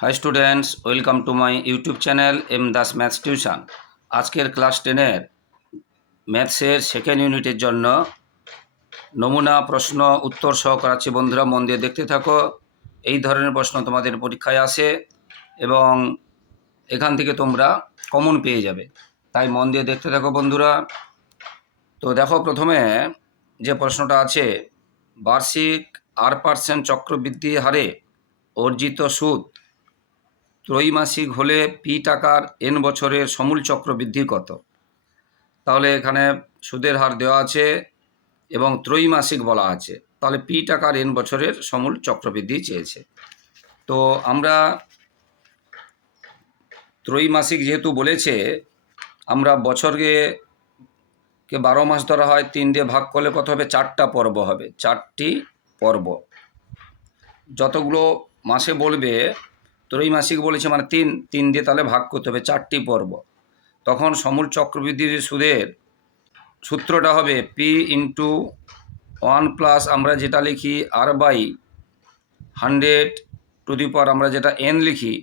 Hi students welcome to my YouTube channel M Das maths tuition আজকের class টেনের ম্যাথসের second ইউনিটের জন্য নমুনা, প্রশ্ন, উত্তর সহ করাচ্ছি বন্ধুরা, মন দিয়ে দেখতে থাকো। এই ধরনের প্রশ্ন তোমাদের পরীক্ষায় আসে এবং এখান থেকে তোমরা কমন পেয়ে যাবে। তাই মন দিয়ে দেখতে থাকো বন্ধুরা। তো দেখো প্রথমে যে প্রশ্নটা আছে, বার্ষিক আর পার্সেন্ট চক্রবৃদ্ধি হারে অর্জিত সুদ ত্রৈমাসিক হলে পি টাকার এন বছরের সমূল চক্রবৃদ্ধি কত? তাহলে এখানে সুদের হার দেওয়া আছে এবং ত্রৈমাসিক বলা আছে। তাহলে পি টাকার এন বছরের সমূল চক্রবৃদ্ধি চেয়েছে। তো আমরা ত্রৈমাসিক যেহেতু বলেছে, আমরা বছরকে কে বারো মাস ধরা হয়, তিন দিয়ে ভাগ করলে কত হবে? চারটা পর্ব হবে। চারটি পর্ব। যতগুলো মাসে বলবে ত্রৈমাসিক বলেছে মানে তিন তিন দিয়ে তাহলে ভাগ করতে হবে, চারটি পর্ব। তখন সমূল চক্রবৃদ্ধির সুদের সূত্রটা হবে পি ইন্টু ওয়ান প্লাস আমরা যেটা লিখি আর by hundred to the power আমরা যেটা এন লিখি,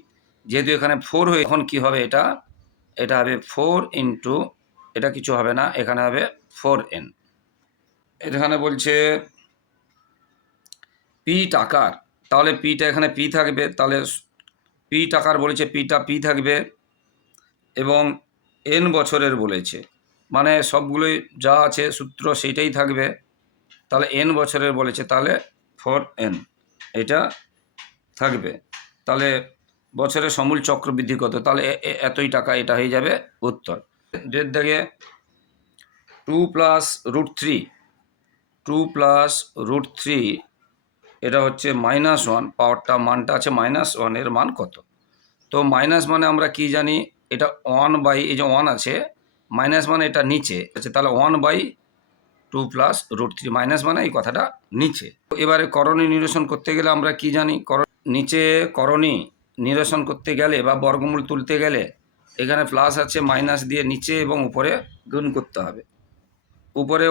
যেহেতু এখানে ফোর হয়ে, এখন কী হবে এটা? এটা হবে ফোর ইন্টু এটা কিছু হবে না, এখানে হবে ফোর এন এখানে বলছে পি টাকার, তাহলে পিটা এখানে পি থাকবে, তাহলে পি টাকার বলেছে পিটা পি থাকবে। এবং এন বছরের বলেছে। মানে সবগুলোই যা আছে, সূত্র সেইটাই থাকবে। তাহলে এন বছরের বলেছে, তাহলে ফোর এন, এটা থাকবে। তাহলে বছরের সমূল চক্রবৃদ্ধি কত? তাহলে এতই টাকা এটা হয়ে যাবে উত্তর। ডেট দেখে, two plus root three, two plus root three এটা হচ্ছে মাইনাস ওয়ান পাওয়ারটা মানটা আছে মাইনাস ওয়ানের মান কত? তো মাইনাস মানে আমরা কি জানি, এটা ওয়ান বাই এই যে ওয়ান আছে মাইনাস মানে এটা নিচে আছে তাহলে one by two plus root three minus মানে এই কথাটা নিচে। তো এবারে করণী নিরসন করতে গেলে আমরা কি জানি কর নিচে করণী নিরসন করতে গেলে বা বর্গমূল তুলতে গেলে এখানে প্লাস আছে মাইনাস দিয়ে নিচে এবং উপরে গুণ করতে হবে। উপরে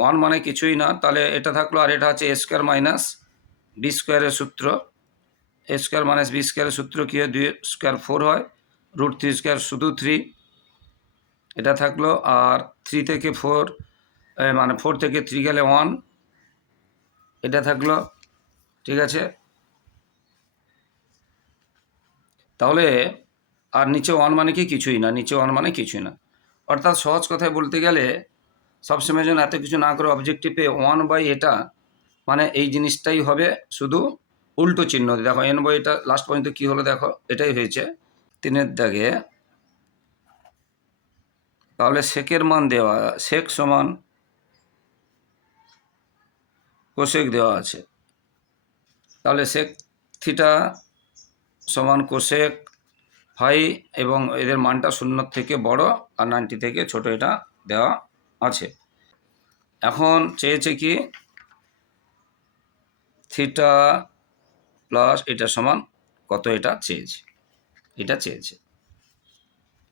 ওয়ান মানে কিছুই না, তাহলে এটা থাকল আর এটা এ স্কোয়ার মাইনাস বি স্কোয়ারের সূত্র, এ স্কোয়ার মাইনাস বি স্কোয়ারের সূত্র কী হয়? দুই স্কোয়ার ফোর হয়, রুট থ্রি স্কোয়ার শুধু থ্রি। এটা থাকল আর থ্রি থেকে ফোর মানে ফোর থেকে থ্রি গেলে ওয়ান। এটা থাকল, ঠিক আছে? তাহলে আর নিচে ওয়ান মানে কি? কিছুই না, নিচে ওয়ান মানে কিছুই না। অর্থাৎ সহজ কথায় বলতে গেলে সবসময় যেন এত কিছু না করে অবজেক্টিভে ওয়ান বাই এটা মানে এই জিনিসটাই হবে শুধু উল্টো চিহ্ন দেখো, এন বাই এটা লাস্ট পর্যন্ত কী হলো দেখো, এটাই হয়েছে। তিনের দাগে, তাহলে সেকের মান দেওয়া, সেক সমান কোশেক দেওয়া আছে। তাহলে সেক থিটা সমান কোশেক ফাই এবং এদের মানটা শূন্য থেকে বড় আর নাইনটি থেকে ছোট এটা দেওয়া আছে। এখন চেয়েছে কি থিটা প্লাস এটা সমান কত এটা চেয়েছে? এটা চেয়েছে।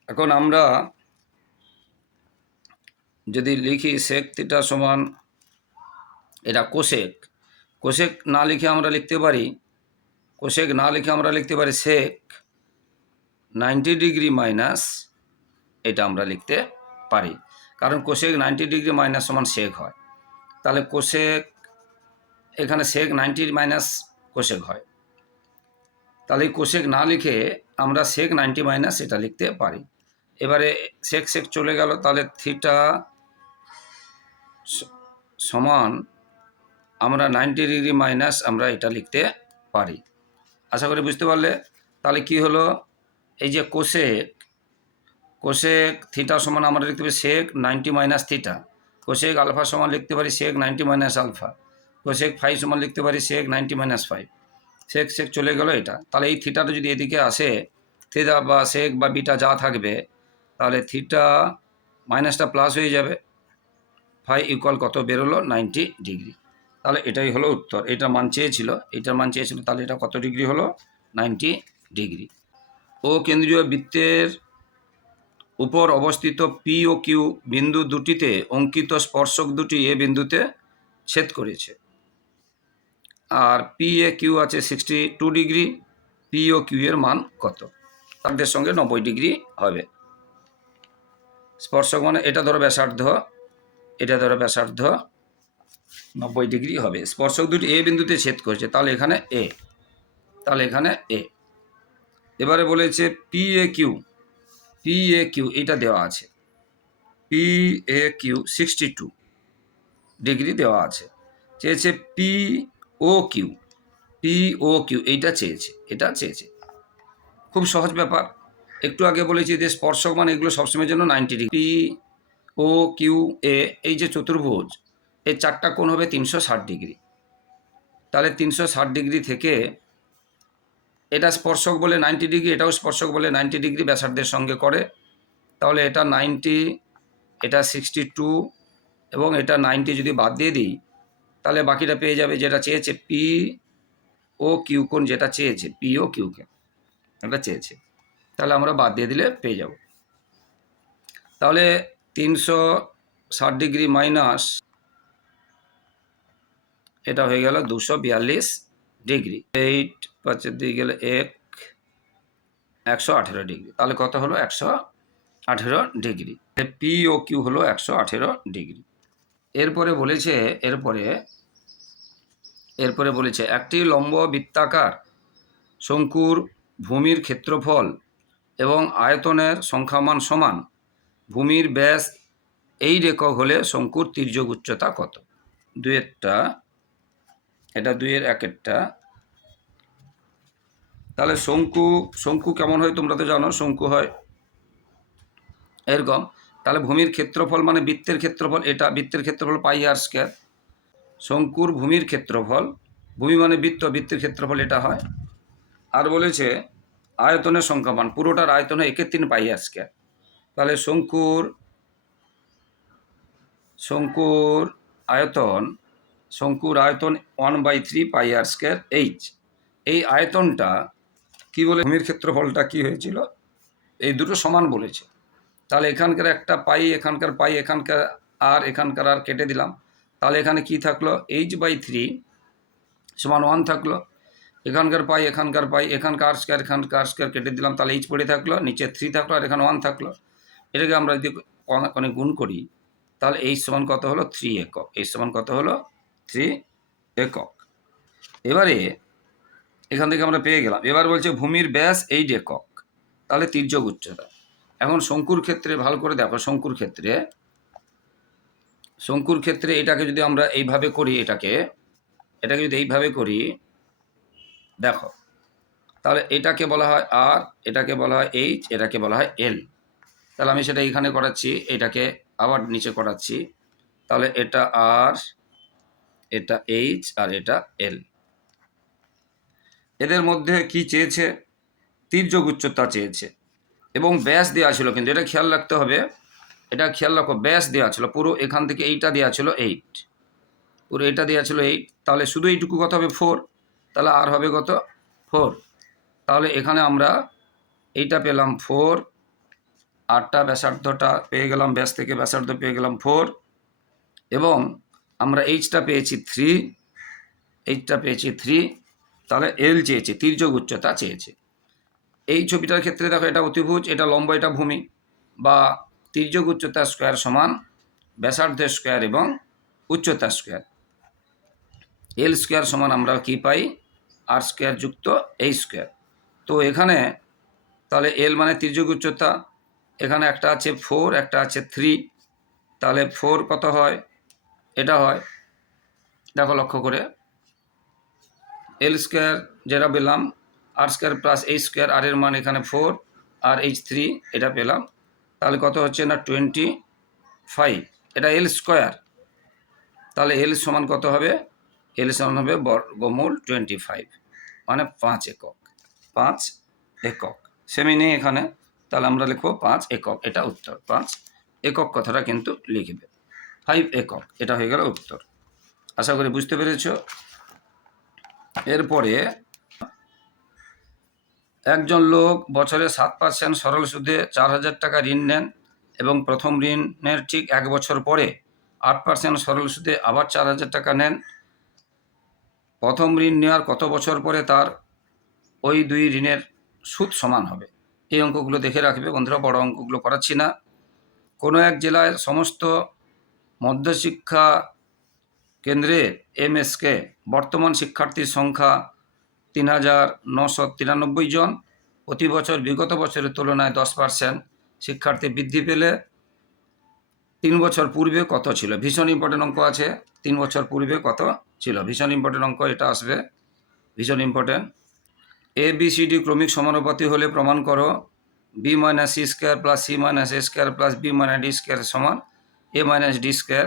এখন আমরা যদি লিখি সেক থিটা সমান এটা কোশেক কোশেক না লিখে আমরা লিখতে পারি কোশেক না লিখে আমরা লিখতে পারি সেক নাইনটি ডিগ্রি মাইনাস এটা আমরা লিখতে পারি। কারণ কোশেক নাইনটি ডিগ্রি মাইনাস সমান সেক হয়। তাহলে কোশেক এখানে সেক নাইনটি মাইনাস কোশেক হয়। তাহলে কোশেক না লিখে আমরা সেক নাইনটি মাইনাস এটা লিখতে পারি। এবারে সেক সেক চলে গেল, তাহলে থিটা সমান আমরা নাইনটি ডিগ্রি মাইনাস আমরা এটা লিখতে পারি। আশা করি বুঝতে পারলে? তাহলে কি হলো? এই যে কোশেক কোশেক থিটা সমান আমরা লিখতে পারি sec ninety minus theta cosec alpha সমান লিখতে পারি sec ninety minus alpha cosec five সমান লিখতে পারি sec ninety minus five sec sec চলে গেল এটা। তাহলে এই থিটাটা যদি এদিকে আসে থিটা বা সেক বা বিটা যা থাকবে, তাহলে থিটা মাইনাসটা প্লাস হয়ে যাবে। ফাইভ ইকুয়াল কত? বেরোলো নাইনটি ডিগ্রি তাহলে এটাই হলো উত্তর। এটা মান চেয়েছিল। এটার মান চেয়েছিল, তাহলে এটা কত ডিগ্রি হলো? নাইনটি ডিগ্রি ও কেন্দ্রীয় বৃত্তের উপর অবস্থিত পি ও কিউ বিন্দু দুটিতে অঙ্কিত স্পর্শক দুটি এ বিন্দুতে ছেদ করেছে। আর পি এ কিউ আছে sixty two degree P O Q এর মান কত? তাদের সঙ্গে নব্বই ডিগ্রি হবে। স্পর্শক মানে এটা ধরো ব্যাসার্ধ, এটা ধরো ব্যাসার্ধ নব্বই ডিগ্রি হবে। স্পর্শক দুটি এ বিন্দুতে ছেদ করছে, তাহলে এখানে এ তাহলে এখানে এ এবারে বলেছে P A Q P A Q এটা দেওয়া আছে। P A Q sixty two degree দেওয়া আছে। চেয়েছে P O Q P O Q এইটা চেয়েছে, এটা চেয়েছে। খুব সহজ ব্যাপার। একটু আগে বলেছি যে স্পর্শক মানে এগুলো সবসময়ের জন্য ninety degree. P O Q এ এই যে চতুর্ভুজ এই চারটা কোণ হবে তিনশো ষাট ডিগ্রি। তাহলে তিনশো ষাট ডিগ্রি থেকে এটা স্পর্শক বলে নাইনটি ডিগ্রি, এটাও স্পর্শক বলে নাইনটি ডিগ্রি ব্যাসার্ধের সঙ্গে করে। তাহলে এটা নাইনটি, এটা সিক্সটি টু, এবং এটা নাইনটি যদি বাদ দিয়ে দিই তাহলে বাকিটা পেয়ে যাবে যেটা চেয়েছে পি ও কিউ কোন যেটা চেয়েছে পি ও কিউকে এটা চেয়েছে। তাহলে আমরা বাদ দিয়ে দিলে পেয়ে যাব। তাহলে তিনশো ষাট ডিগ্রি মাইনাস, এটা হয়ে গেল দুশো বিয়াল্লিশ ডিগ্রি। এইট পাঁচের দিকে গেলে এক, একশো আঠেরো ডিগ্রি। তাহলে কত হলো? একশো আঠেরো ডিগ্রি। পি ও কিউ হলো একশো আঠেরো ডিগ্রি। এরপরে বলেছে, এরপরে এরপরে বলেছে, একটি লম্ব বৃত্তাকার শঙ্কুর ভূমির ক্ষেত্রফল এবং আয়তনের সংখ্যামান সমান। ভূমির ব্যাস এই রেখক হলে শঙ্কুর তির্যক উচ্চতা কত? দুয়েরটা এটা দুইয়ের একেরটা। তাহলে শঙ্কু শঙ্কু কেমন হয় তোমরা তো জানো, শঙ্কু হয় এরকম। তাহলে ভূমির ক্ষেত্রফল মানে বৃত্তের ক্ষেত্রফল, এটা বৃত্তের ক্ষেত্রফল পাই আর স্কোয়ার। শঙ্কুর ভূমির ক্ষেত্রফল, ভূমি মানে বৃত্ত, বৃত্তের ক্ষেত্রফল এটা হয়। আর বলেছে আয়তনের সংখ্যামান পুরোটার আয়তন একের তিন পাই আর স্কোয়ার। তাহলে শঙ্কুর শঙ্কুর আয়তন শঙ্কুর আয়তন one by three pi R square H. এই আয়তনটা কি বলে, ভূমির ক্ষেত্রফলটা কি হয়েছিল? এই দুটো সমান বলেছে। তাহলে এখানকার একটা পাই, এখানকার পাই, এখানকার আর এখানকার আর কেটে দিলাম। তাহলে এখানে কি থাকল? এইচ বাই থ্রি সমান ওয়ান থাকল। এখানকার পাই এখানকার পাই, এখানকার স্কোয়ার এখানকার স্কোয়ার কেটে দিলাম। তাহলে এইচ পড়ে থাকল, নিচে থ্রি থাকল, আর এখানে ওয়ান থাকল। এটাকে আমরা যদি অনেক গুণ করি, তাহলে এইচ সমান কত হলো? থ্রি একক। এইচ সমান কত হলো? থ্রি একক। এবারে এখান থেকে আমরা পেয়ে গেলাম। এবার বলছে ভূমির ব্যাস এইট একক। তাহলে তির্যক উচ্চতা। এখন শঙ্কুর ক্ষেত্রে ভালো করে দেখো, শঙ্কুর ক্ষেত্রে শঙ্কুর ক্ষেত্রে এটাকে যদি আমরা এইভাবে করি, এটাকে এটাকে যদি এইভাবে করি, দেখো, তাহলে এটাকে বলা হয় আর, এটাকে বলা হয় এইচ, এটাকে বলা হয় এল। তাহলে আমি সেটা এখানে করাচ্ছি, এটাকে আবার নিচে করাচ্ছি, তাহলে এটা আর, এটা এইচ আর এটা এল। এদের মধ্যে কি চেয়েছে? তির্যক উচ্চতা চেয়েছে। এবং ব্যাস দেওয়া ছিল, কিন্তু এটা খেয়াল রাখতে হবে, এটা খেয়াল রাখো, ব্যাস দেওয়া ছিল, পুরো এখান থেকে এইটা দেওয়া ছিল এইট পুরো এটা দেওয়া ছিল এইট তাহলে শুধু এইটুকু কত হবে? ফোর তাহলে আর হবে কত? ফোর তাহলে এখানে আমরা এইটা পেলাম ফোর আটটা ব্যাসার্ধটা পেয়ে গেলাম, ব্যাস থেকে ব্যাসার্ধ পেয়ে গেলাম ফোর এবং আমরা এইচটা পেয়েছি থ্রি এইচটা পেয়েছি থ্রি তাহলে এল চেয়েছে, তির্যক উচ্চতা চেয়েছে। এই ছবিটার ক্ষেত্রে দেখো এটা অতিভুজ, এটা লম্ব, এটা ভূমি বা তির্যক উচ্চতা স্কোয়ার সমান ব্যাসার্ধের স্কোয়ার এবং উচ্চতা স্কোয়ার এল স্কোয়ার সমান আমরা কি পাই? আর স্কোয়ার যুক্ত এই স্কোয়ার তো এখানে তাহলে এল মানে তির্যক উচ্চতা, এখানে একটা আছে ফোর একটা আছে থ্রি তাহলে ফোর কত হয়? এটা হয়, দেখো লক্ষ্য করে। এল স্কোয়ার যেটা পেলাম R square plus H square R এর মান এখানে ফোর আর এইচ থ্রি এটা পেলাম। তাহলে কত হচ্ছে না? টোয়েন্টি ফাইভ এটা এল স্কোয়ার তাহলে এল সমান কত হবে? এল সমান হবে বর্গমূল টোয়েন্টি ফাইভ মানে পাঁচ একক। পাঁচ একক। সেমি নেই এখানে। তাহলে আমরা লিখব পাঁচ একক। এটা উত্তর। পাঁচ একক কথাটা কিন্তু লিখবে। ফাইভ একক। এটা হয়ে গেল উত্তর। আশা করি বুঝতে পেরেছ? এরপরে একজন লোক বছরে সাত পার্সেন্ট সরল সুদে চার হাজার টাকা ঋণ নেন এবং প্রথম ঋণের ঠিক এক বছর পরে আট পার্সেন্ট সরল সুদে আবার চার হাজার টাকা নেন। প্রথম ঋণ নেওয়ার কত বছর পরে তার ওই দুই ঋণের সুদ সমান হবে? এই অঙ্কগুলো দেখে রাখবে বন্ধুরা, বড় অঙ্কগুলো করাচ্ছি না। কোনো এক জেলায় সমস্ত মধ্যশিক্ষা কেন্দ্রে এমএসকে বর্তমান শিক্ষার্থীর সংখ্যা তিন হাজার নশো তিরানব্বই জন প্রতি বছর বিগত বছরের তুলনায় দশ পার্সেন্ট শিক্ষার্থী বৃদ্ধি পেলে তিন বছর পূর্বে কত ছিল? ভীষণ ইম্পর্টেন্ট অঙ্ক আছে। তিন বছর পূর্বে কত ছিল? ভীষণ ইম্পর্টেন্ট অঙ্ক এটা আসবে। ভীষণ important A B C D ক্রমিক সমানুপাতি হলে প্রমাণ করো। B minus C square plus C minus A square plus B minus D square সমান এ মাইনাস ডি স্কোয়ার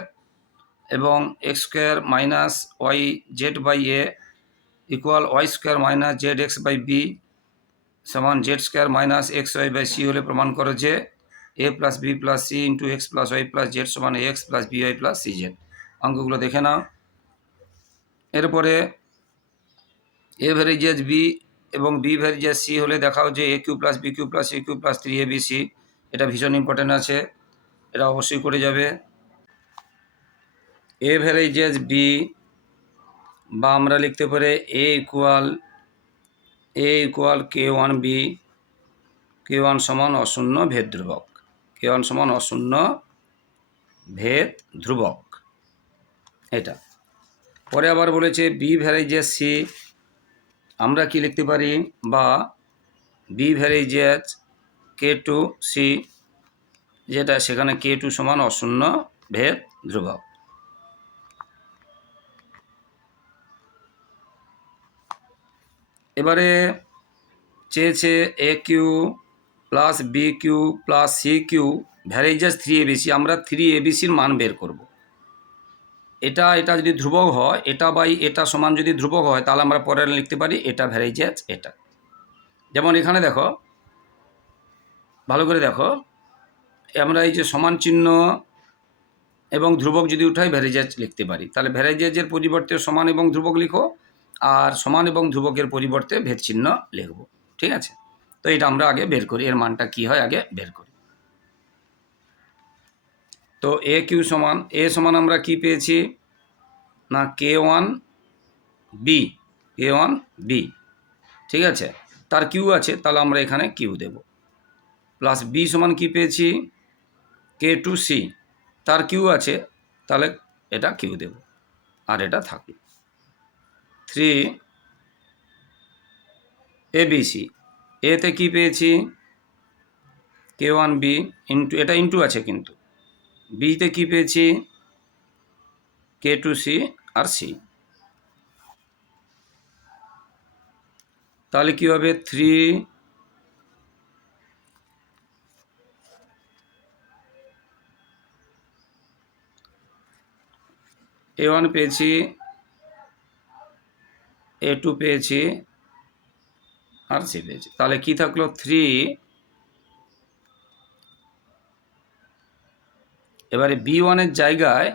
এবং X square minus Y Z by A equal Y square minus Z X by B সমান Z square minus X Y by C হলে প্রমাণ করো যে A plus B plus C into X plus Y plus Z সমান X plus B Y plus C Z অঙ্কগুলো দেখে নাও। এরপরে এ ভ্যারিজেস বি এবং বি ভ্যারিজেস সি হলে দেখাও যে A Q plus B Q plus A Q plus three A B C এটা ভীষণ ইম্পর্টেন্ট আছে, এটা অবশ্যই করে যাবে। এ ভ্যারিজেস বি বা আমরা লিখতে পারি A equal A equal K one B K one সমান অশূন্য ভেদ ধ্রুবক। কে ওয়ান সমান অশূন্য ভেদ ধ্রুবক। এটা। পরে আবার বলেছে বি ভ্যারিজেস সি আমরা কি লিখতে পারি? বা B varies K two C যেটা সেখানে কে টু সমান অশূন্য ভেদ ধ্রুবক। এবারে চেয়েছে A Q plus B Q plus C Q varies three ABC আমরা থ্রি এবিসির মান বের করব। এটা এটা যদি ধ্রুবক হয়, এটা বাই এটা সমান যদি ধ্রুবক হয়, তাহলে আমরা পরে লিখতে পারি এটা ভ্যারেজাস এটা। যেমন এখানে দেখো, ভালো করে দেখো, আমরা এই যে সমান চিহ্ন এবং ধ্রুবক যদি উঠাই ভ্যারেজাজ লিখতে পারি। তাহলে ভ্যারেজাজের পরিবর্তে সমান এবং ধ্রুবক লিখো আর সমান এবং ধ্রুবকের পরিবর্তে ভেদ চিহ্ন লিখব, ঠিক আছে? তো এটা আমরা আগে বের করি, এর মানটা কি হয় আগে বের করি। তো এ কিউ সমান, এ সমান আমরা কি পেয়েছি? না, K one B, K one B, ঠিক আছে? তার কিউ আছে, তাহলে আমরা এখানে কিউ দেব। প্লাস বি সমান কি পেয়েছি? কে টু সি, তার কিউ আছে, তাহলে এটা কিউ দেব, আর এটা থাকল থ্রি এ বি সি এতে কী পেয়েছি? কে ওয়ান বি ইন্টু এটা ইন্টু আছে কিন্তু। বিতে কী পেয়েছি? কে টু সি আর সি তাহলে কী হবে? থ্রি এ ওয়ান পেয়েছি। এ টু পেয়েছি, আর সি পেয়েছি। তাহলে কি থাকল? থ্রি এবারে বি ওয়ানের জায়গায়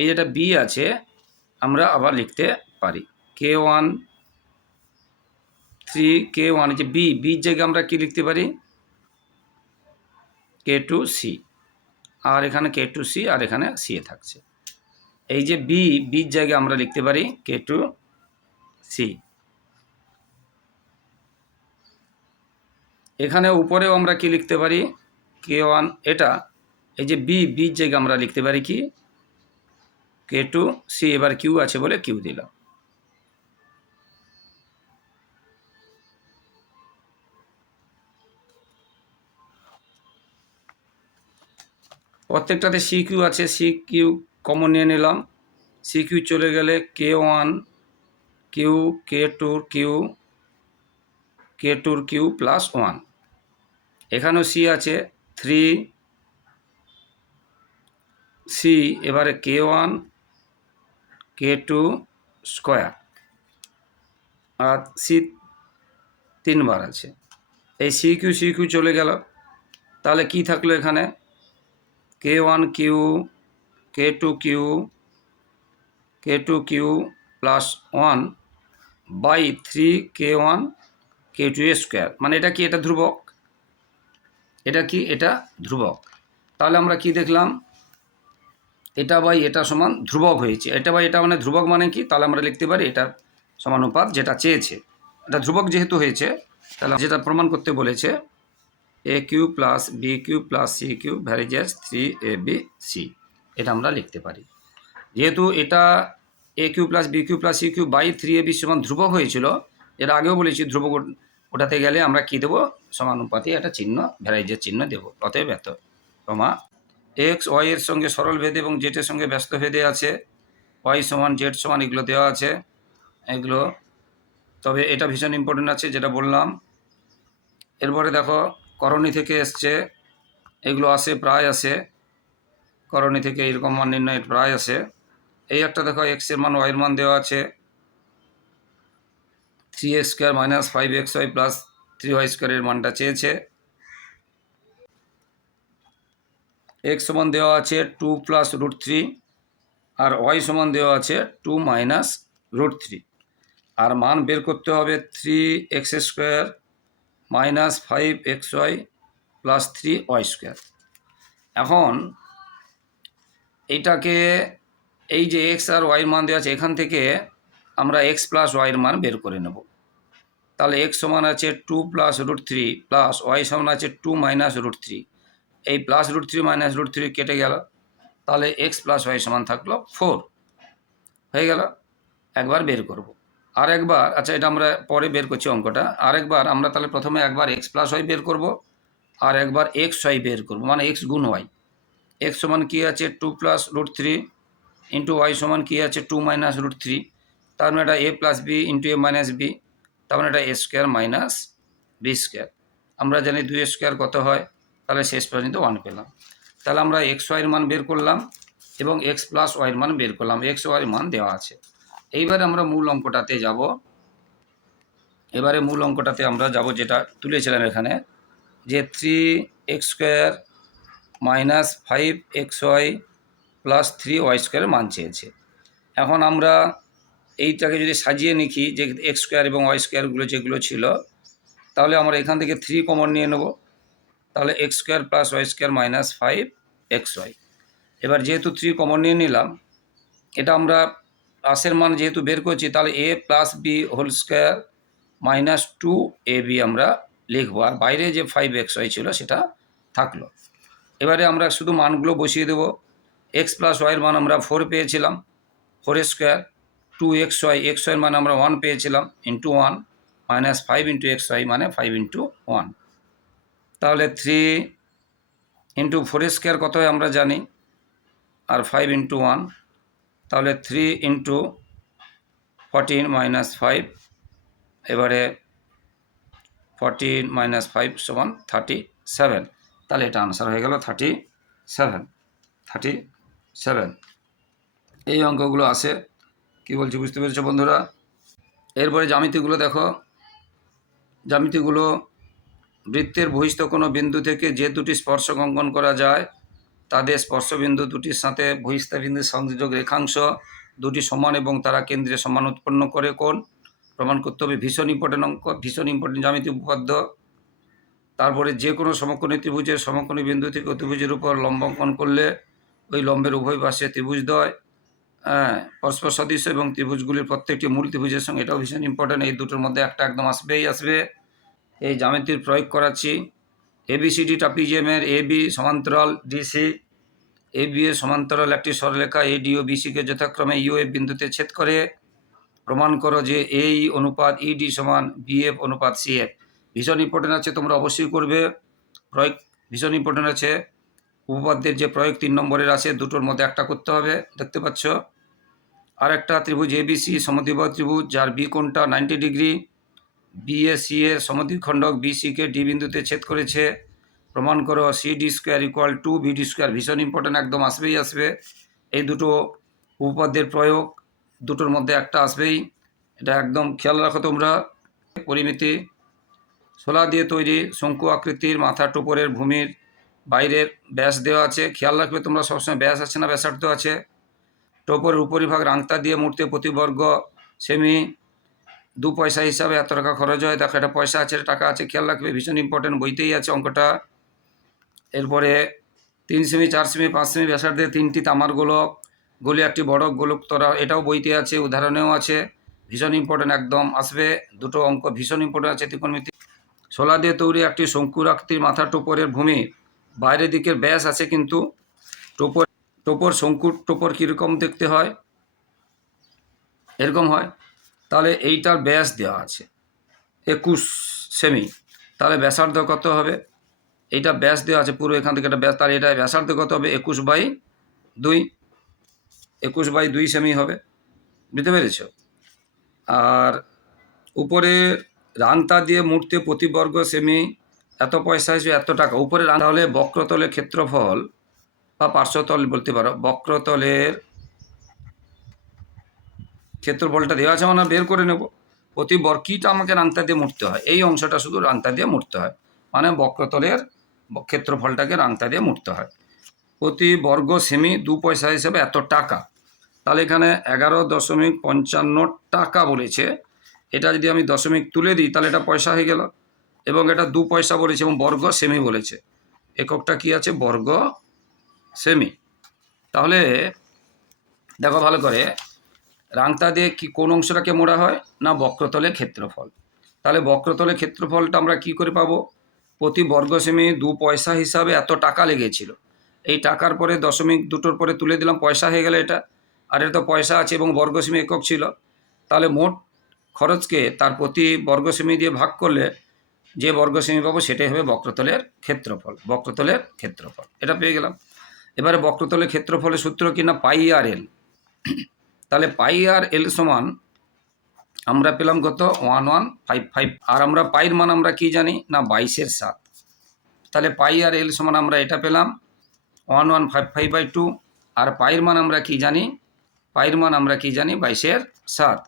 এই যেটা বি আছে, আমরা আবার লিখতে পারি। K one three K one যে বি বির জায়গায় আমরা কি লিখতে পারি? কে টু সি আর এখানে কে টু সি আর এখানে সি এ থাকছে। এই যে বি বির জায়গায় আমরা লিখতে পারি কে টু সি এখানে উপরেও আমরা কি লিখতে পারি? কে ওয়ান, এটা। এই যে বি বির জায়গায় আমরা লিখতে পারি কি? কে টু, সি, এবার কিউ আছে বলে কিউ দিলাম। প্রত্যেকটাতে সি কিউ আছে, সি কিউ কমন নিয়ে নিলাম। সি কিউ চলে গেলে কে ওয়ান কিউ কে টুর কিউ কে টুর কিউ প্লাস ওয়ান এখানেও সি আছে। থ্রি সি এবারে K one K two square আর সি তিনবার আছে। এই সি কিউ সি কিউ চলে গেল। তাহলে কি থাকল এখানে? K one Q K two Q K two Q plus one by three K one, K two square. মানে এটা কি এটা ধ্রুবক? এটা কি এটা ধ্রুবক? তাহলে আমরা কি দেখলাম? এটা বাই এটা সমান ধ্রুবক হয়েছে। এটা বাই এটা মানে ধ্রুবক মানে কি? তাহলে আমরা লিখতে পারি এটা সমানুপাত যেটা চেয়েছে। এটা ধ্রুবক যেহেতু হয়েছে, তাহলে যেটা প্রমাণ করতে বলেছে A Q plus B Q plus C Q varies three A B C. এটা আমরা লিখতে পারি। যেহেতু এটা A Q plus B Q plus C Q by three A B সমান ধ্রুবক হয়েছিল। এর আগেও বলেছি ধ্রুবক ওট- ওটাতে গেলে আমরা কী দেবো? সমানুপাতি একটা চিহ্ন ভ্যারাইজের চিহ্ন দেবো। অতএব এত। কমা এক্স ওয়াই এর সঙ্গে সরল ভেদে এবং জেটের সঙ্গে ব্যস্ত ভেদে আছে। ওয়াই সমান জেড সমান এগুলো দেওয়া আছে। এগুলো, তবে এটা ভীষণ ইম্পর্টেন্ট আছে, যেটা বললাম। এরপরে দেখো, করণী থেকে এসছে। এগুলো আসে, প্রায় আসে। করণী থেকে এরকম মান নির্ণয়ের প্রায় আসে। এই একটা দেখো এক্সের মান ওয়াইয়ের মান দেওয়া আছে। Three X square minus five X Y plus three Y স্কোয়ারের মানটা চেয়েছে। এক্স সমান দেওয়া আছে টু প্লাস রুট থ্রি আর ওয়াই সমান দেওয়া আছে টু মাইনাস রুট থ্রি আর মান বের করতে হবে three X square minus five X Y plus three Y square এখন এইটাকে এই যে এক্স আর ওয়াইয়ের মান দেওয়া আছে, এখান থেকে আমরা এক্স প্লাস ওয়াইয়ের মান বের করে নেব। তাহলে এক্স সমান আছে two plus root three plus Y সমান আছে টু মাইনাস রুট থ্রি। এই plus root three minus root three কেটে গেল। তাহলে এক্স প্লাস ওয়াই সমান থাকল ফোর। হয়ে গেল। একবার বের করব। আর একবার আচ্ছা এটা আমরা পরে বের করছি অঙ্কটা। আর একবার আমরা তাহলে প্রথমে একবার এক্স প্লাস ওয়াই বের করব। আর একবার এক্স ওয়াই বের করব। মানে এক্স গুণ ওয়াই। এক্স সমান কী আছে? Two plus root three into Y সমান কী আছে? টু মাইনাস রুট থ্রি তার মানে এটা A plus B into A minus B তার মানে এটা A square minus B square আমরা জানি দুই স্কোয়ার কত হয়? তাহলে শেষ পর্যন্ত ওয়ান পেলাম। তাহলে আমরা এক্স ওয়াইয়ের মান বের করলাম এবং এক্স প্লাস ওয়াইয়ের মান বের করলাম। এক্স ওয়াইয়ের মান দেওয়া আছে। এইবারে আমরা মূল অঙ্কটাতে যাব। এবারে মূল অঙ্কটাতে আমরা যাব যেটা তুলেছিলাম এখানে, যে three X square minus five X Y plus three Y স্কোয়ারের মান চেয়েছে। এখন আমরা এইটাকে যদি সাজিয়ে নিখি যে এক্স স্কোয়ার এবং ওয়াই স্কোয়ারগুলো যেগুলো ছিল, তাহলে আমরা এখান থেকে থ্রি কমন নিয়ে নেব। তাহলে X square plus Y square minus five X Y এবার যেহেতু থ্রি কমন নিয়ে নিলাম, এটা আমরা প্লাসের মান যেহেতু বের করছি, তাহলে A plus B whole square minus two A B আমরা লিখব। আর বাইরে যে ফাইভ এক্স ওয়াই ছিল সেটা থাকল। এবারে আমরা শুধু মানগুলো বসিয়ে দেবো। এক্স প্লাস ওয়াইয়ের মান আমরা ফোর পেয়েছিলাম four square two X Y X ওয়াইয়ের মানে আমরা ওয়ান পেয়েছিলাম into one minus five into X Y মানে ফাইভ ইন্টু ওয়ান তাহলে থ্রি ইন্টু ফোর স্কোয়ার কত আমরা জানি? আর ফাইভ ইন্টু ওয়ান তাহলে three into fourteen minus five এবারে ফর্টিন মাইনাস ফাইভ সমান থার্টি সেভেন তাহলে এটা আনসার হয়ে গেল থার্টি সেভেন থার্টি সেভেন। এই অঙ্কগুলো আসে কি বলছি, বুঝতে পেরেছ বন্ধুরা? এরপরে জ্যামিতিগুলো দেখো। জ্যামিতিগুলো বৃত্তের বহিস্থ কোনো বিন্দু থেকে যে দুটি স্পর্শক অঙ্কন করা যায়, তাদের স্পর্শবিন্দু দুটির সাথে বহিস্থ বিন্দুর সংযোগ রেখাংশ, দুটি সমান এবং তারা কেন্দ্রে সমান উৎপন্ন করে কোন প্রমাণ করতে হবে, ভীষণ ইম্পর্টেন্ট অঙ্ক, ভীষণ ইম্পর্টেন্ট জ্যামিতি উপপাদ্য। তারপরে যে কোনো সমকোণী ত্রিভুজের সমকোণী বিন্দু থেকে ত্রিভুজের উপর লম্ব অঙ্কন করলে ওই লম্বের উভয় পাশে ত্রিভুজদ্বয় হ্যাঁ পরস্পর সদৃশ্য এবং ত্রিভুজগুলির প্রত্যেকটি মূল ত্রিভুজের সঙ্গে এটাও ভীষণ ইম্পর্টেন্ট এই দুটোর মধ্যে একটা একদম আসবেই আসবে। এই জ্যামিতির প্রয়োগ করাচ্ছি। এবিসিডি ট্রাপিজিয়ামের এ বি সমান্তরাল ডিসি এ বি এর সমান্তরাল একটি সরলরেখা এডি ও বিসিকে যথাক্রমে ইউ এফ বিন্দুতে ছেদ করে প্রমাণ করো যে এই অনুপাত ইডি সমান বিএফ অনুপাত সিএফ ভীষণ ইম্পর্টেন্ট আছে, তোমরা অবশ্যই করবে। প্রয়োগ ভীষণ ইম্পর্টেন্ট আছে। উপপাদ্যের যে প্রয়োগ তিন নম্বরের আছে, দুটোর মধ্যে একটা করতে হবে, দেখতে পাচ্ছ? আর একটা ত্রিভুজ এবিসি সমদ্বিবাহু ত্রিভুজ, যার বি কোণটা নাইনটি ডিগ্রি বিএসি এর সমদ্বিখণ্ডক বিসিকে ডি বিন্দুতে ছেদ করেছে। প্রমাণ করো C D square equal to BD square ভীষণ ইম্পর্টেন্ট একদম আসবেই আসবে। এই দুটো উপপাদ্যের প্রয়োগ, দুটোর মধ্যে একটা আসবেই। এটা একদম খেয়াল রাখো তোমরা। পরিমিতি শোলা দিয়ে তৈরি শঙ্কু আকৃতির মাথা টোপরের ভূমির বাইরের ব্যাস দেওয়া আছে। খেয়াল রাখবে তোমরা সবসময় ব্যাস আছে না ব্যাসার্ধ আছে। টোপরের উপরিভাগ রাংতা দিয়ে মূর্তি প্রতিবর্গ, সেমি, দু পয়সা হিসাবে এত টাকা খরচ হয়। দেখো, এটা পয়সা আছে টাকা আছে, খেয়াল রাখবে, ভীষণ ইম্পর্টেন্ট বইতেই আছে অঙ্কটা। এরপরে তিন সেমি, চার সেমি, পাঁচ সেমি ব্যাসার্ধে তিনটি তামার গোলক। গোলে একটি বড় গোলক তরা, এটাও বইতে আছে, উদাহরণেও আছে। ভীষণ ইম্পর্টেন্ট একদম আসবে। দুটো অঙ্ক ভীষণ ইম্পর্টেন্ট আছে, ত্রিকোণমিতি। শোলা দিয়ে তৈরি একটি শঙ্কুর আকৃতির মাথা টোপরের ভূমি। বাইরের দিকের ব্যাস আছে কিন্তু টোপর টোপর শঙ্কুর টোপর কীরকম দেখতে হয়? এরকম হয়। তাহলে এইটার ব্যাস দেওয়া আছে। একুশ সেমি। তাহলে ব্যাসার্ধ কত হবে? এইটা ব্যাস দেওয়া আছে পুরো এখান থেকে একটা ব্যাস। তাহলে এটা ব্যাসার্ধ কত হবে? একুশ বাই দুই। একুশ বাই দুই সেমি হবে। বুঝতে পেরেছ? আর উপরে রাংতা দিয়ে মূর্তি প্রতি বর্গ সেমি এত পয়সা হিসেবে এত টাকা। উপরে তাহলে বক্রতলের ক্ষেত্রফল বা পার্শ্বতল বলতে পারো, বক্রতলের ক্ষেত্রফলটা দেওয়া আছে আমরা বের করে নেব। প্রতি বর্কিটা আমাকে রাংতা দিয়ে মুড়তে হয়। এই অংশটা শুধু রাংতা দিয়ে মুড়তে হয়। মানে বক্রতলের ক্ষেত্রফলটাকে রাংতা দিয়ে মুড়তে হয়। প্রতি বর্গ সেমি দু পয়সা হিসেবে এত টাকা। তাহলে এখানে এগারো দশমিক পঞ্চান্ন টাকা বলেছে। এটা যদি আমি দশমিক তুলে দিই, তাহলে এটা পয়সা হয়ে গেল। এবং এটা দু পয়সা বলেছে এবং বর্গ সেমি বলেছে। এককটা কি আছে? বর্গ সেমি। তাহলে দেখো ভালো করে, রাংতা দিয়ে কি কোন অংশটাকে মোড়া হয়? না বক্রতলে ক্ষেত্রফল। তাহলে বক্রতলে ক্ষেত্রফলটা আমরা কি করে পাবো? প্রতি বর্গ সেমি দু পয়সা হিসাবে এত টাকা লেগেছিল। এই টাকার পরে দশমিক দুটোর পরে তুলে দিলাম, পয়সা হয়ে গেল এটা। আর এটা তো পয়সা আছে এবং বর্গ সেমি একক ছিল। তাহলে মোট খরচকে তার প্রতি বর্গ সেমি দিয়ে ভাগ করলে যে বর্গ সেমি পাবো সেটাই হবে বক্রতলের ক্ষেত্রফল বক্রতলের ক্ষেত্রফল। এটা পেয়ে গেলাম। এবারে বক্রতলের ক্ষেত্রফলের সূত্র কি না? পাই আর এল। তাহলে পাই আর এল সমান আমরা পেলাম কত? One one five five. আর আমরা পাইর মান আমরা কি জানি? না, বাইশের সাত। তাহলে পাই আর এল সমান আমরা এটা পেলাম। One one five five by two. আর পাইর মান আমরা কি জানি? পাইর মান আমরা কি জানি? বাইশের সাত।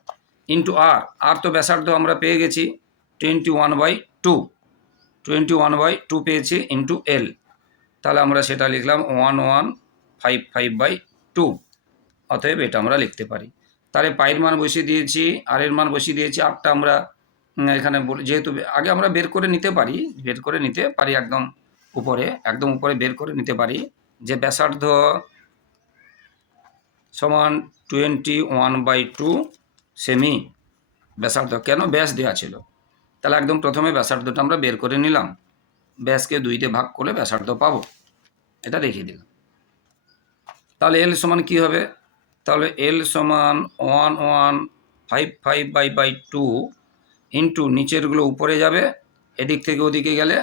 ইন্টু আর। আর তো ব্যাসার্ধ আমরা পেয়ে গেছি twenty one by two twenty one by two পেয়েছি ইন্টু এল তাহলে আমরা সেটা লিখলাম one one five five by two অতএব এটা আমরা লিখতে পারি। তাহলে পায়ের মান বসিয়ে দিয়েছি, আর এর মান বসিয়ে দিয়েছি আটটা আমরা এখানে যেহেতু আগে আমরা বের করে নিতে পারি, বের করে নিতে পারি একদম উপরে একদম উপরে বের করে নিতে পারি। যে ব্যাসার্ধ সমান টোয়েন্টি ওয়ান বাই টু সেমি ব্যাসার্ধ। কেন ব্যাস দেওয়া ছিল? তাহলে একদম প্রথমে ব্যাসার্ধটা আমরা বের করে নিলাম। ব্যাসকে দুইতে ভাগ করলে ব্যাসার্ধ পাবো। এটা দেখিয়ে দিলাম। তাহলে এল সমান কি হবে? তাহলে এল সমান one one five five by by two into নিচেরগুলো উপরে যাবে, এদিক থেকে ওদিকে গেলে,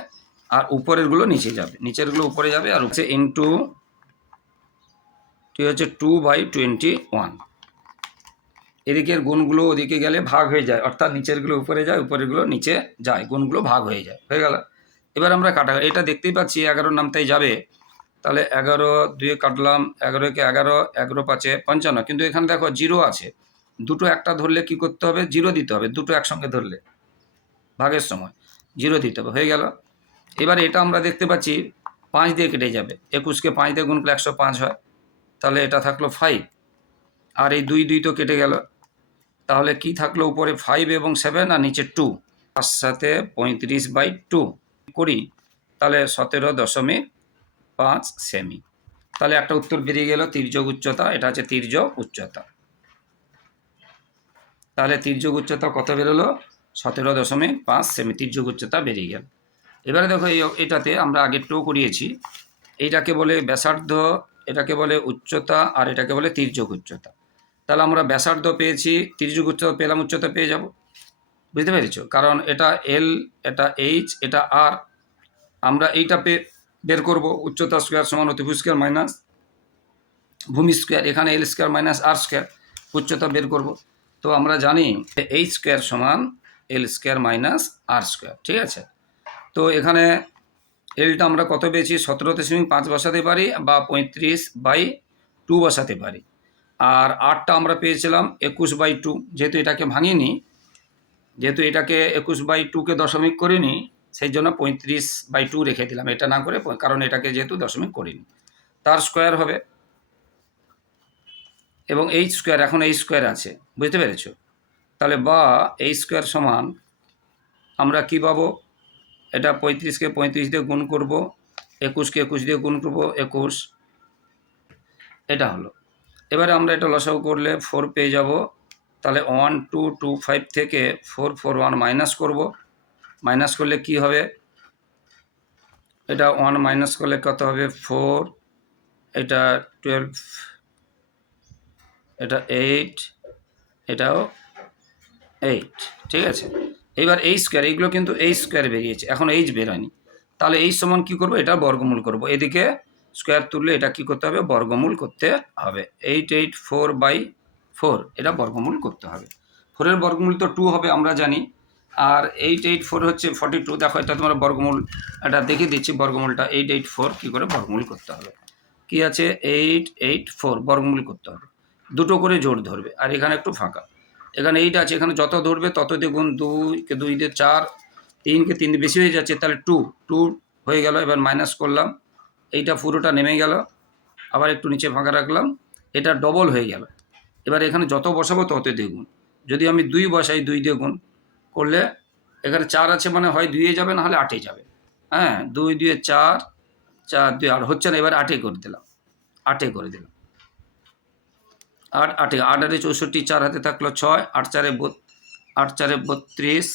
আর উপরেরগুলো নিচে যাবে। নিচেরগুলো উপরে যাবে আর হচ্ছে ইন্টু হচ্ছে? Two by twenty one. এদিকের গুণগুলো ওদিকে গেলে ভাগ হয়ে যায়। অর্থাৎ নিচেরগুলো উপরে যায়, উপরেরগুলো নিচে যায়। গুণগুলো ভাগ হয়ে যায়। হয়ে গেল। এবার আমরা কাটা এটা দেখতেই পাচ্ছি এগারোর নামটাই যাবে। তাহলে এগারো দুয়ে কাটলাম এগারোকে এগারো এগারো পাঁচে পঞ্চান্ন। কিন্তু এখানে দেখো জিরো আছে। দুটো একটা ধরলে কি করতে হবে? জিরো দিতে হবে। দুটো একসঙ্গে ধরলে। ভাগের সময়। জিরো দিতে হবে। হয়ে গেল। এবার এটা আমরা দেখতে পাচ্ছি পাঁচ দিয়ে কেটে যাবে। একুশকে পাঁচ দিয়ে গুণ করলে একশো পাঁচ হয়। তাহলে এটা থাকল ফাইভ আর এই দুই দুই তো কেটে গেল। তাহলে কি থাকল উপরে ফাইভ এবং সেভেন আর নিচে টু তার সাথে পঁয়ত্রিশ বাই টু করি, তাহলে সতেরো দশমিক পাঁচ সেমি তাহলে একটা উত্তর বেরিয়ে গেল তির্যক উচ্চতা, এটা হচ্ছে তির্যক উচ্চতা। তাহলে তির্যক উচ্চতা কত বেরোলো? সতেরো দশমিক পাঁচ সেমি তির্যক উচ্চতা বেরিয়ে গেল। এবারে দেখো এই এটাতে আমরা আগে টু করিয়েছি। এইটাকে বলে ব্যাসার্ধ, এটাকে বলে উচ্চতা, আর এটাকে বলে তির্যক উচ্চতা। তাহলে আমরা ব্যাসার্ধ পেয়েছি উচ্চতা পেলাম, উচ্চতা পেয়ে যাব। বুঝতে পেরেছ? কারণ এটা এল এটা এইচ এটা আর আমরা এইটা পে বের করব, উচ্চতা স্কোয়ার সমান অতিভুজ স্কোয়ার মাইনাস ভূমি স্কোয়ার এখানে L square minus R square উচ্চতা বের করব। তো আমরা জানি এইচ স্কোয়ার সমান L square minus R square ঠিক আছে? তো এখানে এলটা আমরা কত পেয়েছি? সতেরো দশমিক পাঁচ বসাতে পারি বা পঁয়ত্রিশ বাই টু বসাতে পারি। আর আটটা আমরা পেয়েছিলাম একুশ বাই টু। যেহেতু এটাকে ভাঙিনি, যেহেতু এটাকে একুশ বাই টুকে দশমিক করিনি, সেই জন্য পঁয়ত্রিশ বাই টু রেখে দিলাম। এটা না করে কারণ এটাকে যেহেতু দশমিক করিনি। তার স্কোয়ার হবে, এবং এই স্কোয়ার, এখন এই স্কোয়ার আছে। বুঝতে পেরেছ? তাহলে বা এই স্কোয়ার সমান আমরা কি পাবো? এটা পঁয়ত্রিশকে পঁয়ত্রিশ দিয়ে গুণ করব, একুশকে একুশ দিয়ে গুণ করব, একুশ। এটা হলো। এবারে আমরা এটা লসাগু করলে ফোর পেয়ে যাব। তাহলে ওয়ান টু টু ফাইভ থেকে ফোর ফোর ওয়ান মাইনাস করব। মাইনাস করলে কি হবে? এটা ওয়ান মাইনাস করলে কত হবে? ফোর এটা টুয়েলভ এটা এইট এটাও এইট ঠিক আছে? এবার এই স্কোয়ার এইগুলো কিন্তু এই স্কোয়ার বেরিয়েছে। এখন এইচ বেরোয়নি। তাহলে এই সমান কি করব? এটা বর্গমূল করব। এদিকে স্কোয়ার তুললে এটা কি করতে হবে? বর্গমূল করতে হবে। Eight eight four by four এটা বর্গমূল করতে হবে। ফোরের বর্গমূল তো টু হবে, আমরা জানি। আর এইট এইট ফোর হচ্ছে ফর্টি টু দেখো এটা তোমার বর্গমূল, এটা দেখিয়ে দিচ্ছি বর্গমূলটা। এইট এইট ফোর কী করে? বর্গমূল করতে হবে। কি আছে? এইট এইট ফোর বর্গমূল করতে হবে। দুটো করে জোর ধরবে, আর এখানে একটু ফাঁকা। এখানে এইট আছে, এখানে যত ধরবে তত দেখুন দুইকে দুই দিয়ে চার, তিনকে তিন বেশি হয়ে যাচ্ছে, তাহলে টু টু হয়ে গেল, এবার মাইনাস করলাম। এইটা পুরোটা নেমে গেল। আবার একটু নিচে ফাঁকা রাখলাম। এটা ডবল হয়ে গেল। এবার এখানে যত বসাবো তত দ্বিগুণ। যদি আমি দুই বসাই, দুই দিয়ে গুণ করলে এখানে চার আছে মানে হয় দুইয়ে যাবে, না হলে আটে যাবে। হ্যাঁ দুই দুয়ে চার চার দুই আর হচ্ছে না, এবার আটে করে দিলাম। আটে করে দিলাম। আট, আটে। আট, আটে চৌষট্টি, চার হাতে থাকল ছয়, আট চারে আট চারে বত্রিশ।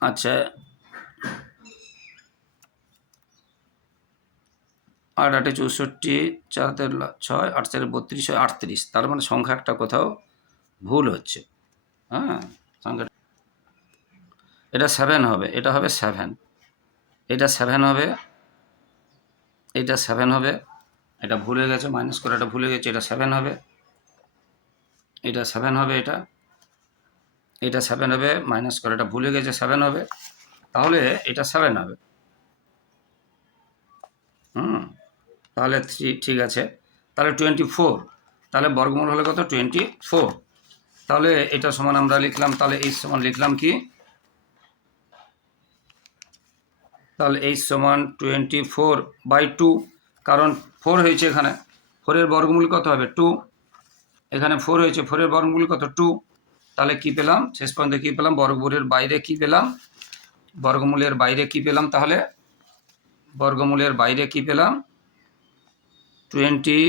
আচ্ছা আট আটে চৌষট্টি, চার ছয়, আট চারে বত্রিশ, ছয় আটত্রিশ। তার মানে সংখ্যা একটা কোথাও ভুল হচ্ছে। হ্যাঁ সংখ্যা এটা সেভেন হবে, এটা হবে সেভেন এটা সেভেন হবে, এটা সেভেন হবে। এটা ভুলে গেছে মাইনাস করে এটা ভুলে গেছে, এটা সেভেন হবে। এটা সেভেন হবে এটা। এটা সেভেন হবে মাইনাস করে এটা ভুলে গেছে সেভেন হবে। তাহলে এটা সেভেন হবে। হুম। তাহলে থ্রি, ঠিক আছে। তাহলে টোয়েন্টি ফোর তাহলে বর্গমূল হলে কত? টোয়েন্টি ফোর তাহলে এটা সমান আমরা লিখলাম, তাহলে এই সমান লিখলাম কি? তাহলে এই সমান টোয়েন্টি ফোর বাই টু কারণ ফোর হয়েছে এখানে। ফোরের বর্গমূল কত হবে? টু এখানে ফোর হয়েছে ফোরের বর্গমূল কত? টু তাহলে কি পেলাম? শেষ পর্যন্ত কি পেলাম? বর্গমূলের বাইরে কি পেলাম? বর্গমূলের বাইরে কি পেলাম তাহলে? বর্গমূলের বাইরে কি পেলাম? টোয়েন্টি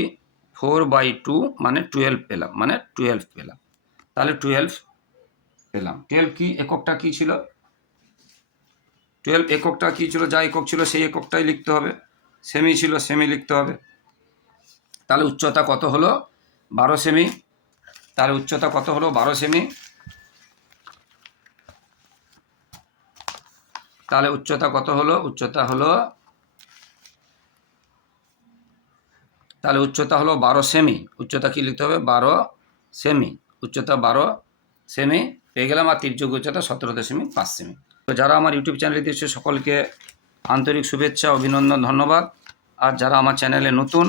ফোর বাই টু মানে টুয়েলভ পেলাম মানে টুয়েলভ পেলাম। তাহলে টুয়েলভ পেলাম। টুয়েলভ কি এককটা কি ছিল? টুয়েলভ এককটা কী ছিল? যা একক ছিল সেই এককটাই লিখতে হবে। সেমি ছিল, সেমি লিখতে হবে। তাহলে উচ্চতা কত হলো? বারো সেমি। তাহলে উচ্চতা কত হলো? বারো সেমি। তাহলে উচ্চতা কত হলো? উচ্চতা হলো তাহলে উচ্চতা হলো বারো সেমি। উচ্চতা কি লিখতে হবে? বারো সেমি। উচ্চতা বারো সেমি। পেয়ে গেলাম আর তির্যক উচ্চতা সতেরো দশমিক পাঁচ সেমি। তো যারা আমার ইউটিউব চ্যানেলে দিচ্ছে সকলকে আন্তরিক শুভেচ্ছা, অভিনন্দন, ধন্যবাদ। আর যারা আমার চ্যানেলে নতুন,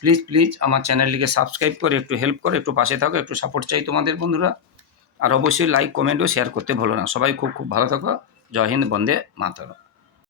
প্লিজ প্লিজ আমার চ্যানেলটিকে সাবস্ক্রাইব করে, একটু হেল্প করে, একটু পাশে থাকো, একটু সাপোর্ট চাই তোমাদের বন্ধুরা। আর অবশ্যই লাইক কমেন্টও শেয়ার করতে ভুলো না। সবাই খুব খুব ভালো থাকো। জয় হিন্দ, বন্দে মাতরম।